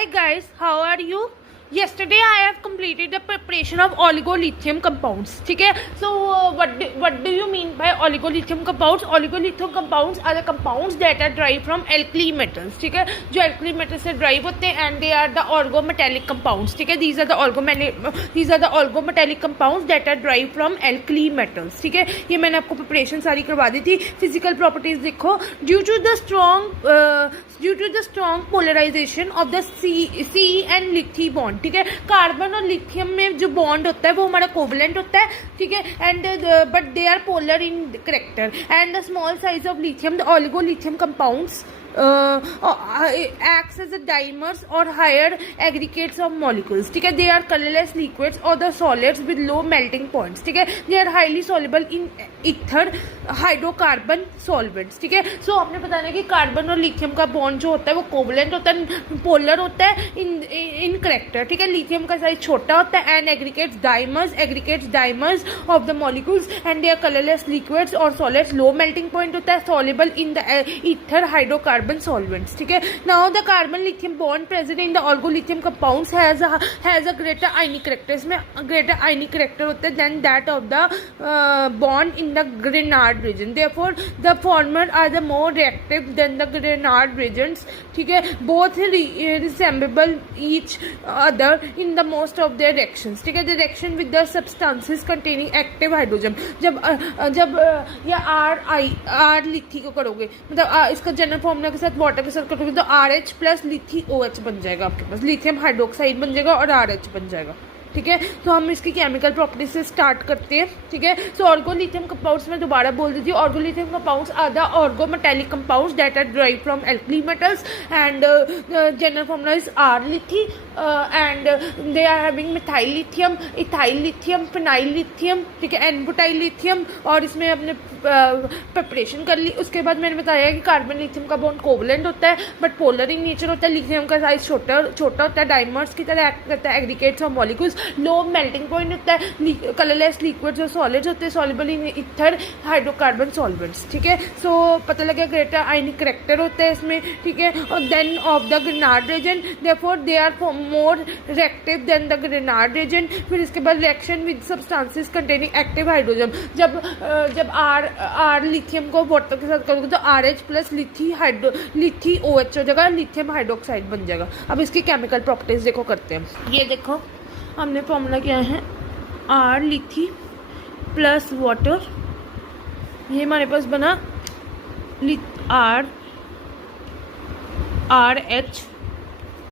Hi guys, how are you? Yesterday I have completed the preparation of oligolithium compounds. ठीक है, so what do you mean by oligolithium compounds? Oligolithium compounds are the compounds that are derived from alkali metals. ठीक है, जो alkali metals से derive होते हैं and they are the organometallic compounds. ठीक है, these are the organometallic compounds that are derived from alkali metals. ठीक है, ये मैंने आपको preparation सारी करवा दी थी. Physical properties देखो, due to the strong polarization of the C and lithium bond. ठीक है, कार्बन और लिथियम में जो बॉन्ड होता है वो हमारा कोवलेंट होता है. ठीक है, and but they are polar in character and the small size of lithium, the oligolithium compounds acts as a dimers or higher aggregates of molecules. ठीक है, they are colorless liquids or the solids with low melting points. ठीक है, they are highly soluble in ether hydrocarbon solvents. ठीक है, सो आपने बताना है कि कार्बन और लिथियम का बॉन्ड जो होता है वो कोवलेंट होता है, पोलर होता है इन करेक्टर. ठीक है, लिथियम का साइज छोटा होता है and aggregates dimers of the molecules and they are colourless liquids और सॉलिड्स. लो मेल्टिंग पॉइंट होता है, soluble in the ether hydrocarbon solvents. ठीक है, now the carbon lithium bond present in the oligolithium compounds has a greater ionic character. इसमें greater ionic character होता है than that of the bond in the Grignard region. Therefore the former are the more reactive than the Grignard regions. ठीक है, both resemble each other in the most of their reactions. ठीक है, the reaction with the substances containing active hydrogen. जब या R लिथी को करोगे, मतलब इसका जनरल फॉर्मूला के साथ वाटर के साथ करोगे तो RH प्लस लिथी OH बन जाएगा, आपके पास लिथियम हाइड्रोक्साइड बन जाएगा और RH बन जाएगा. ठीक है, तो हम इसकी केमिकल प्रॉपर्टीज से स्टार्ट करते हैं. ठीक है, सो ऑर्गोलिथियम कंपाउंड्स में दोबारा बोल देती हूँ. Organolithium compounds are the organometallic compounds that are derived from alkali metals and general formula is R लिथी and they are having methyl lithium, ethyl lithium, phenyl lithium. ठीक है, एनबुटाइल लिथियम. और इसमें अपने प्रिपरेशन कर ली. उसके बाद मैंने बताया कि कार्बन लिथियम का बॉन्ड कोवलेंट होता है बट पोलर इन नेचर होता है. लिथियम का साइज छोटा होता है, डायमर्स की तरह एक्ट करता है, aggregates of molecules. Low melting point होता है, कलरलेस लिक्विड्स और सॉलिड्स होते हैं, soluble in ether hydrocarbon solvents. ठीक है, सो पता लगा ग्रेटर आयनिक करेक्टर होता है इसमें. ठीक है, और than of the Grignard reagent, therefore they are more reactive than the Grignard reagent. फिर इसके बाद reaction with substances containing active hydrogen. जब आर लिथियम को वाटर के साथ करोगे तो RH प्लस लिथी OH हो जाएगा, लिथियम हाइड्रोक्साइड बन जाएगा. अब इसकी केमिकल प्रॉपर्टीज देखो करते हैं. ये देखो हमने फॉर्मूला किया है R लिथी प्लस वाटर. ये हमारे पास बना RH